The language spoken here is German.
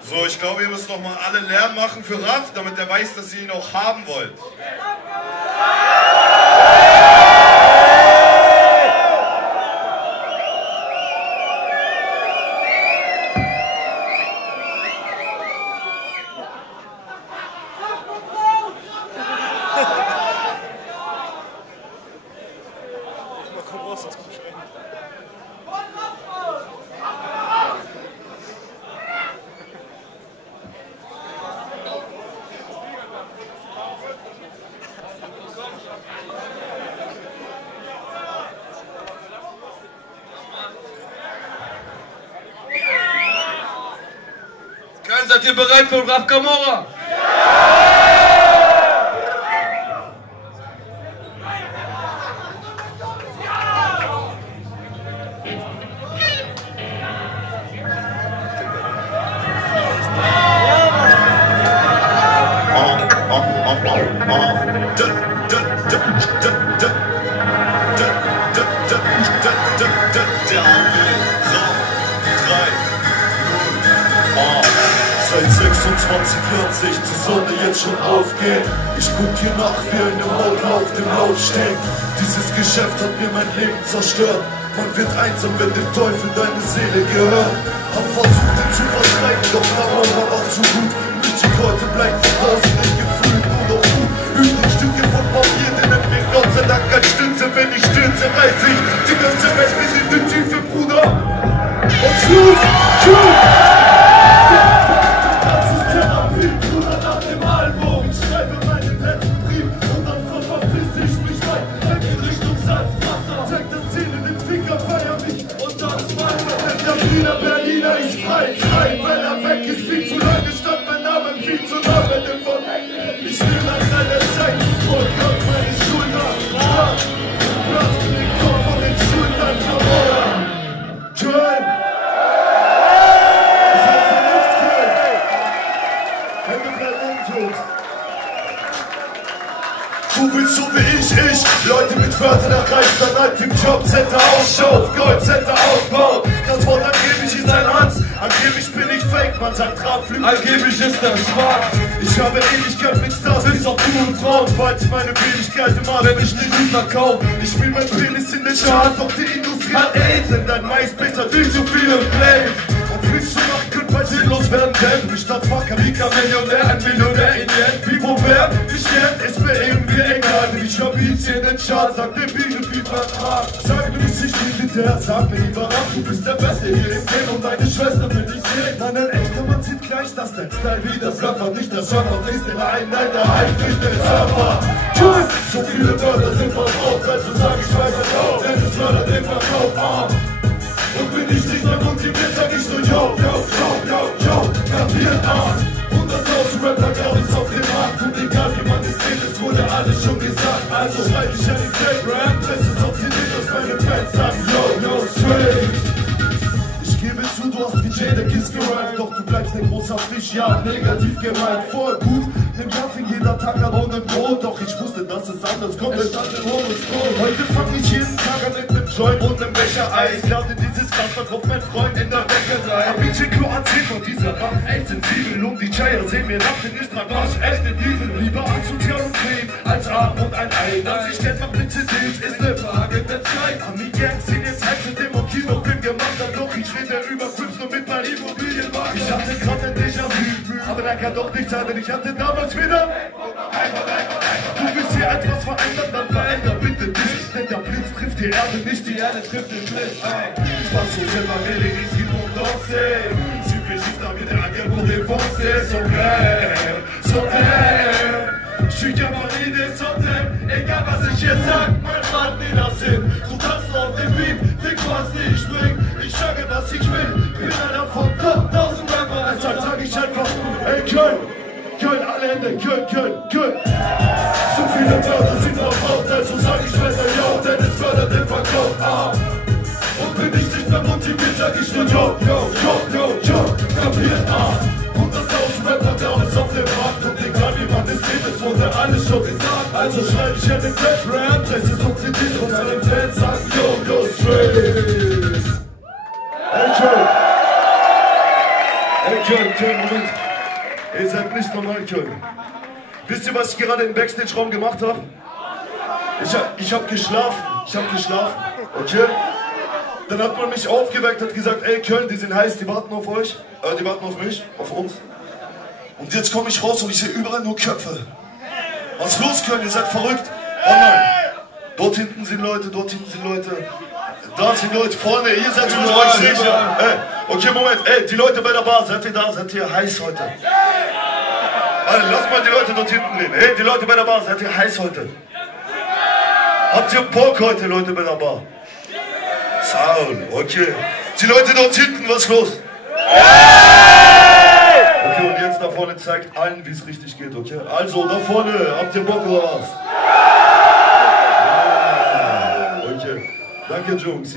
So, ich glaube, ihr müsst noch mal alle Lärm machen für Raff, damit er weiß, dass ihr ihn auch haben wollt. Seid ihr bereit für Raff Camorra? Seit 26 Jahren sehe ich die Sonne jetzt schon aufgehen. Ich guck hier nach, wie eine Maul auf dem Lauf stehen. Dieses Geschäft hat mir mein Leben zerstört. Man wird einsam, wenn dem Teufel deine Seele gehört. Hab versucht, ihn zu vertreiben, doch Camorra war zu gut. Richtig, heute bleibt von tausenden Gefühlen nur noch gut. Übrig Stücke von Papier, denn er mir Gott sei Dank ein Stütze. Wenn ich stürze, reiß ich die ganze Welt bis in die Tiefe, Bruder. Und Schluss, tschüss! Berliner ist frei, frei, weil er weg ist. Viel zu lange stand mein Name, viel zu nah mit dem von. Ich will an deiner Zeit, vor Gott meine Schulter. Platz in den Kopf von den Schultern, Camorra. Köln! Ihr seid verletzt, Köln! Hände bleibt untot. Du willst so wie ich, Leute mit Wörtern erreicht, dann halt im Jobcenter Ausschau, auf Goldcenter Aufbau. Das Wort angeblich ist ein Hans, angeblich bin ich fake, man sagt Trabflügel, angeblich ist er schwarz. Ich habe Ähnlichkeit mit Stars, bis auf du und Frauen, falls meine Wenigkeit im Arsch, wenn ich nicht gut verkaufe. Ich will mein Penis in den Charts, doch die Industrie hat AIDS, denn dein MySpace hat viel zu viele Plays. Und frisch zu machen könnt, weil sinnlos werden, denn statt Fakabika Millionär, ein Millionär in Yen, wie wo wer, ich gern, es mir irgendwie egal, denn ich hab Beats in den Charts, sag der Biene, wie Vertrag. Sag mir nicht, ich bin Militär, sag mir lieber ab, du bist der Beste hier im Game und deine Schwester will ich sehen. Nein, ein echter Mann sieht gleich, dass dein Style wie das Rapper, nicht der Surfer, ist der ein, nein, der Hype nicht der Surfer. So viele Wörter sind verbraucht, also sag ich weiter drauf, denn es fördert den Verkauf. Und bin ich nicht mehr motiviert, sag ich nur yo, yo, yo, yo, yo, kapiert an. 100.000 Rapper gab es auf dem Markt und egal wie man es geht, es wurde alles schon gesagt. Also schreib ich an die Fake-Rap, das ist obszeniert, dass meine Fans sagen yo, yo, straight. Ich gebe zu, du hast wie Jada Kiss gerappt, doch du bleibst ein großer Fisch, ja, negativ gemeint, voll gut. Nimm Kaffee, jeder Tag an ohne Brot, doch ich wusste, dass es anders kommt, es stand in Horoscope. Heute fang ich jeden Tag an mit nem Joint und nem Becher Eis. Lade dieses Glas, verkauft mein Freund in der Bäckerei. Avicii Klo erzählt von dieser Raff, echt sensibel, um die Chaya sehen mir nach den Istrapasch, echte Diesel. Lieber asozial und clean, als Arm und ein Ei. Dass ich Geld mach mit CDs, ist ne Frage der Zeit. Ami Gangs ziehen jetzt halt zu dem und Kinofilm gemacht, dann doch ich rede über Clips nur mit meinem Immobilienwagen. Ich hatte grad ein Déjà-vu, aber er kann doch nicht sein, denn ich hatte damals wieder. Du willst hier etwas verändern, dann veränder bitte dich. Denn der Blitz trifft die Erde nicht, die Erde trifft den Blitz. Ich passe so selber mir die Risiken und danser. Super juste la vie de la guerre pour défoncer son rêve, son rêve. Je suis Camorra des Centaines, egal was ich hier sag, mein Mann, die das sind. Du tanzt auf dem Beat, den quasi ich spring. Ich sage, was ich will, bin einer von 1000 Rapper. Deshalb sag ich einfach, ey Köln, Köln, alle Hände, Köln, Köln, Köln. So viele Wörter sind verbraucht, also sag ich besser yo, denn es fördert den Verkauf. Und bin ich nicht mehr motiviert, sag ich nur yo, yo, yo, yo, yo, kapiert 100.000 Rapper gab es auf dem Markt und egal wie man es geht, es wurde alles schon gesagt. Also schreibe ich in den Rap, das ist so zitiert und seinen Fans sagen, yo, straight. Hey, Köln, Moment. Ihr seid nicht normal, Köln. Wisst ihr, was ich gerade im Backstage-Raum gemacht habe? Ich hab geschlafen, okay? Dann hat man mich aufgeweckt, hat gesagt, ey Köln, die sind heiß, die warten auf euch, die warten auf mich, auf uns. Und jetzt komme ich raus und ich sehe überall nur Köpfe. Was ist los, Köln, ihr seid verrückt? Oh nein, dort hinten sind Leute, da sind Leute, vorne, ihr seid unter euch sicher. Okay, Moment, die Leute bei der Bar, seid ihr da, seid ihr heiß heute? Alter, lasst mal die Leute dort hinten reden. Hey, die Leute bei der Bar, seid ihr heiß heute? Habt ihr Bock heute, Leute bei der Bar? Saul, okay. Die Leute dort hinten, was ist los? Okay, und jetzt da vorne zeigt allen, wie es richtig geht, okay? Also, da vorne, habt ihr Bock oder was? Okay. Danke, Jungs.